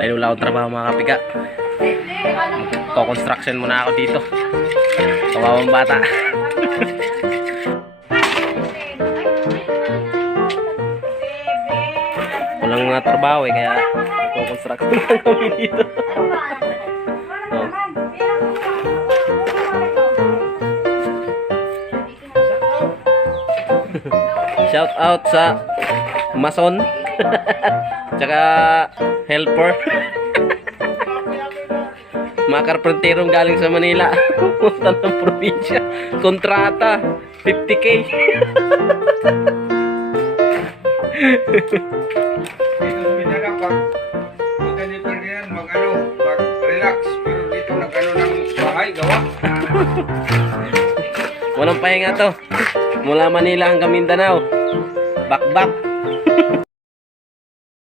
Dahil wala akong trabaho mga kapiga. Ko-construction muna ako dito. Kawawang bata. Walang mga trabaho eh, kaya ko-construction lang kami dito. Oh. Shout out sa mason tsaka helper. Mga karpenterong galing sa Manila. Punta ng probinsya. Kontrata 50K. Dito sa Mindanao, pag mag-deliver yan, mag-relax. Pero dito nag-ano ng bahay, gawa. Walang pahinga to. Mula Manila hanggang Mindanao. Bakbak.